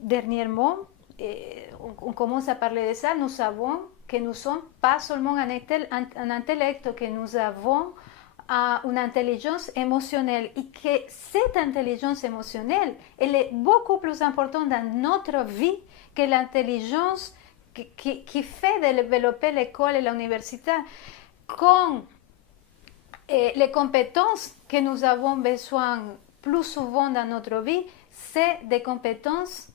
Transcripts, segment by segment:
dernièrement, on commence à parler de ça, nous savons que nous ne sommes pas seulement un intellect, que nous avons une intelligence émotionnelle et que cette intelligence émotionnelle, elle est beaucoup plus importante dans notre vie que l'intelligence qui fait développer l'école et l'université. Quand les compétences que nous avons besoin plus souvent dans notre vie, c'est des compétences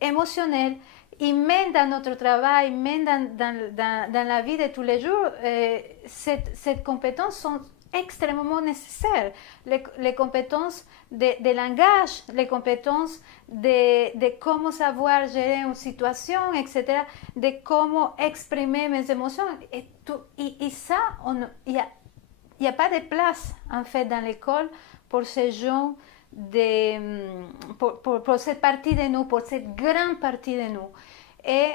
émotionnelles. Et même dans notre travail, même dans la vie de tous les jours, ces compétences sont extrêmement nécessaires. Les compétences de langage, les compétences de comment savoir gérer une situation, etc., de comment exprimer mes émotions. Et ça, il n'y a pas de place, en fait, dans l'école pour ces gens, pour cette partie de nous, pour cette grande partie de nous. Et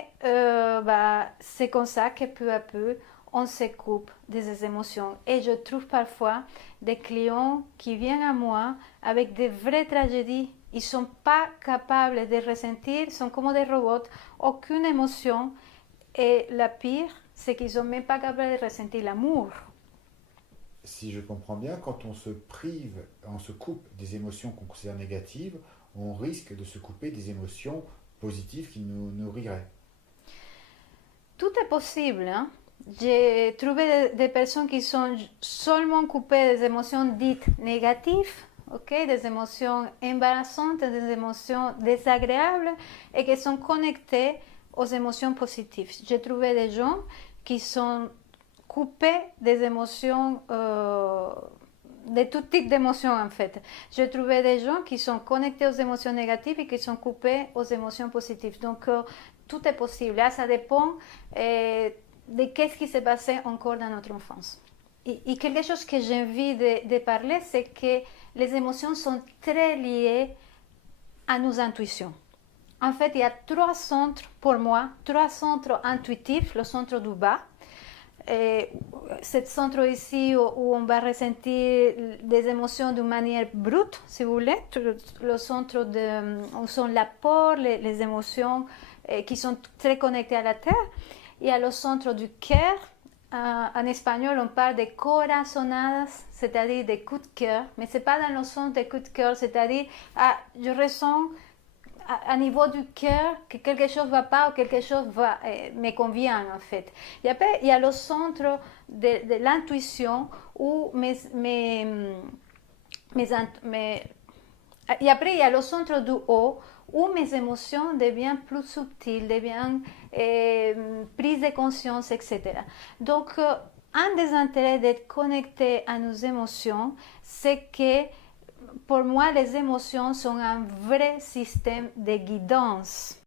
c'est comme ça que peu à peu, on se coupe des émotions. Et je trouve parfois des clients qui viennent à moi avec de vraies tragédies. Ils ne sont pas capables de ressentir, ils sont comme des robots, aucune émotion. Et la pire, c'est qu'ils ne sont même pas capables de ressentir l'amour. Si je comprends bien, quand on se prive, on se coupe des émotions qu'on considère négatives, on risque de se couper des émotions positives qui nous nourriraient. Tout est possible. Hein? J'ai trouvé des personnes qui sont seulement coupées des émotions dites négatives, okay? Des émotions embarrassantes, des émotions désagréables et qui sont connectées aux émotions positives. J'ai trouvé des gens qui sont coupés des émotions, de tout type d'émotions en fait. J'ai trouvé des gens qui sont connectés aux émotions négatives et qui sont coupés aux émotions positives. Donc tout est possible. Là, ça dépend de qu'est-ce qui s'est passé encore dans notre enfance. Et quelque chose que j'ai envie de parler, c'est que les émotions sont très liées à nos intuitions. En fait, il y a trois centres pour moi, trois centres intuitifs, le centre du bas, ce centre ici où on va ressentir des émotions d'une manière brute, si vous voulez, le centre où sont l'apport, les émotions qui sont très connectées à la terre. Il y a le centre du cœur. En espagnol, on parle de corazonadas, c'est-à-dire des coups de cœur, mais ce n'est pas dans le sens des coups de cœur, c'est-à-dire je ressens à niveau du cœur que quelque chose ne va pas ou quelque chose me convient en fait. Et après, il y a le centre de l'intuition où et après, il y a le centre du haut où mes émotions deviennent plus subtiles, deviennent prises de conscience, etc. Donc, un des intérêts d'être connecté à nos émotions, c'est que pour moi, les émotions sont un vrai système de guidance.